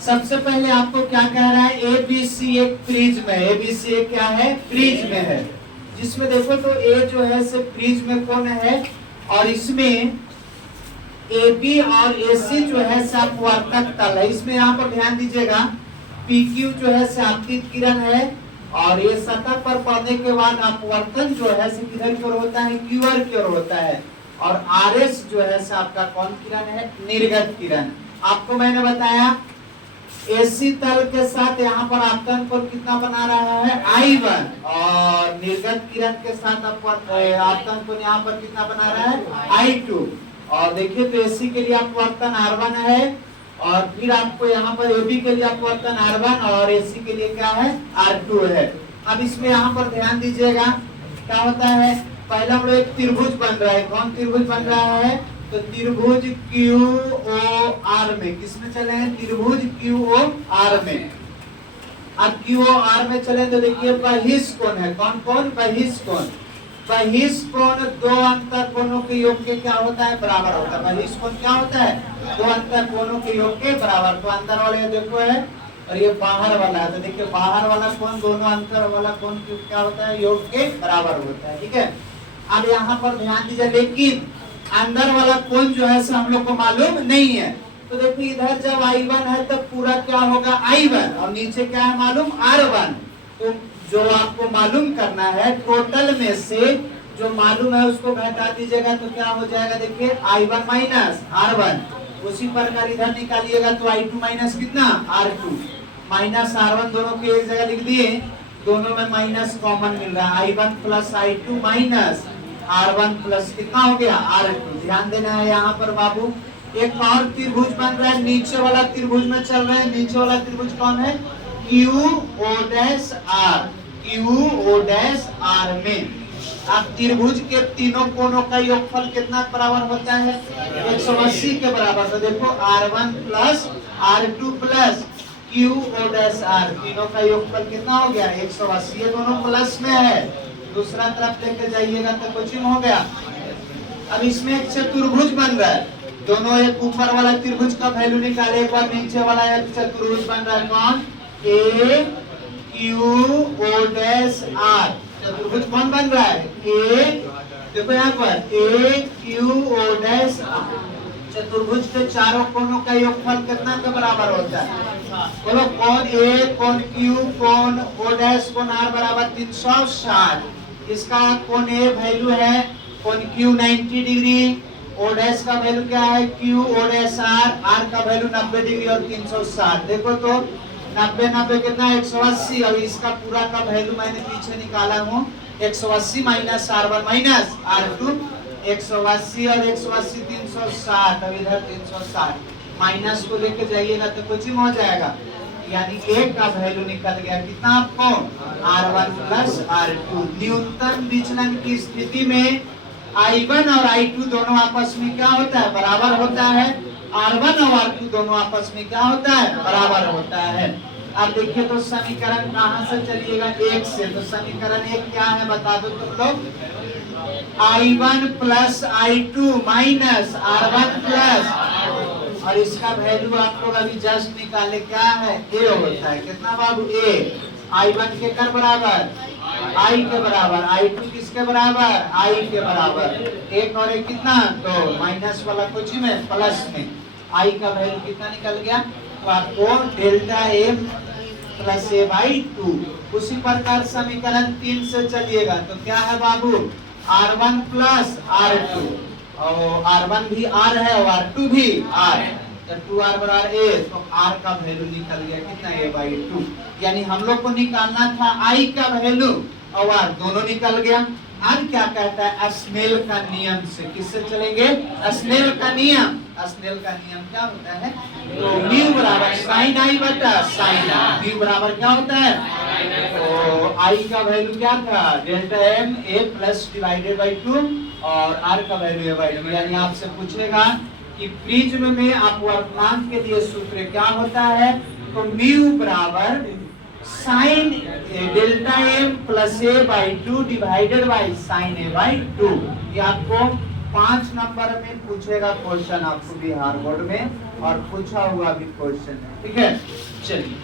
सबसे पहले आपको क्या कह रहा है, एबीसी एक प्रिज्म है। एबीसी एक क्या है, प्रिज्म है, जिसमें देखो तो ए जो है से प्रिज्म कोण है, और इसमें AB और AC जो है से अपवर्तक तल है। इसमें यहाँ पर ध्यान दीजिएगा, PQ जो है से आपतित किरण है, और ये सतह पर पड़ने के बाद अपवर्तन जो है से किधर की ओर होता है, क्यूअर की ओर होता है, और RS जो है से आपका कौन किरण है, निर्गत किरण। आपको मैंने बताया AC तल के साथ यहाँ पर आपतन कोण कितना बना रहा है, I1, और निर्गत किरण के साथ आपतन कोण यहाँ पर कितना बना रहा है, I2। और देखिए तो AC के लिए अपवर्तन R1 है, और फिर आपको यहाँ पर AB के लिए अपवर्तन R1 और AC के लिए क्या है, R2 है। अब इसमें यहाँ पर ध्यान दीजिएगा क्या होता है, पहला हम लोग एक त्रिभुज बन रहा है। कौन त्रिभुज बन रहा है, तो त्रिभुज QOR में, किसमें चले हैं, त्रिभुज QOR में। अब QOR में चले तो देखिए बहिष कोण है। कौन कौन, बहिष कोण। बहिष कोण दो अंतर कोणों के योग के क्या होता है, बराबर होता है। बहिष कोण क्या होता है, दो अंतर कोणों के योग के बराबर। तो अंदर वाले देखो है, और ये बाहर वाला है, तो देखिए बाहर वाला कोण दोनों अंतर वाला कोण क्या होता है, योग के बराबर होता है। ठीक है, अब यहाँ पर ध्यान दीजिए, लेकिन अंदर वाला कोण जो है हम लोग को मालूम नहीं है। तो देखो इधर जब I1 है तब पूरा क्या होगा, I1, और नीचे क्या है मालूम, R1। तो जो आपको मालूम करना है, टोटल में से जो मालूम है उसको घटा दीजिएगा तो क्या हो जाएगा, देखिए I1 माइनस R1। उसी प्रकार इधर निकालिएगा तो I2 माइनस कितना, R2, माइनस R1 दोनों को एक जगह लिख दिए, दोनों में माइनस कॉमन मिल रहा है। I1 plus I2 minus R1 plus कितना हो गया, R2। ध्यान देना है यहाँ पर बाबू, एक और त्रिभुज बन रहा है, नीचे वाला त्रिभुज में चल रहे हैं। नीचे वाला त्रिभुज कौन है, QO'R, QO'R में। अब त्रिभुज के तीनों कोणों का योगफल कितना बराबर होता है, 180 के बराबर। तो देखो R1 plus R2 plus QO'R, तीनों का योगफल कितना हो गया, 180। ये दोनों प्लस में है, दूसरा तरफ लेके जाइएगा तो कुछ हो गया। अब इसमें एक चतुर्भुज बन रहा है, दोनों एक ऊपर वाला त्रिभुज का वैल्यू निकाले, एक बार नीचे वाला एक चतुर्भुज बन रहा है। कौन, AQO'R, चतुर्भुज कौन बन रहा है, देखो यहाँ पर AQO'R। चतुर्भुज के चारों कोणों का योगफल कितना के बराबर होता है, बोलो, कौन A, कौन Q, कौन O', कौन R बराबर 360। इसका कौन A वैल्यू है, कौन Q 90 डिग्री, O' का वैल्यू क्या है, QO'R, R का वैल्यू 90 डिग्री और 360। देखो तो 90 90 कितना, 180। और इसका पूरा का वैल्यू मैंने पीछे निकाला हूँ, 180 माइनस R1 माइनस R2, 180 और 180 360, अब इधर 360 माइनस को लेके जाइएगा तो कुछ हो जाएगा, यानी A का वैल्यू निकल गया कितना आपको, R1 प्लस R2। न्यूनतम विचलन की स्थिति में I1 और I2 दोनों आपस में क्या होता है, बराबर होता है। R1 और R2 दोनों आपस में क्या होता है, बराबर होता है। अब देखिए तो समीकरण कहाँ से चलिएगा, एक से। तो समीकरण एक क्या है बता दो तुम लोग, I1 plus I2 minus R1 plus, और इसका वैल्यू आप लोग अभी जस्ट निकाले, क्या है, A होता है। कितना बाबू, A। I1 के कर बराबर, I के बराबर, I2 किसके बराबर, I के बराबर। एक और एक कितना, तो माइनस वाला कुछ में प्लस में, I का वैल्यू कितना निकल गया, तो आपको delta M plus A by 2। उसी प्रकार समीकरण 3 से चलिएगा तो क्या है बाबू, R1 प्लस R2, और R1 भी R है और R2 भी R, तो 2R बराबर A, तो R का वैल्यू निकल गया कितना, A बाई 2। यानी हम लोग को निकालना था I का वैल्यू और R, दोनों निकल गया। अब क्या कहता है, स्नेल का नियम से, किससे चलेंगे, स्नेल का नियम। स्नेल का नियम क्या होता है, तो म्यू बराबर साइन I बटा साइन R। म्यू बराबर क्या होता है, तो I का वैल्यू क्या था, delta M A plus divided by 2, और R का वैल्यू A बाई 2। यानी आपसे पूछेगा कि प्रिज्म में अपवर्तनांक के लिए सूत्र क्या होता है, तो म्यू बराबर sine delta M plus A by 2 divided by sine A by 2। ये आपको 5 नंबर में पूछेगा क्वेश्चन, आपको बिहार बोर्ड में। और पूछा हुआ भी क्वेश्चन है, ठीक है। चलिए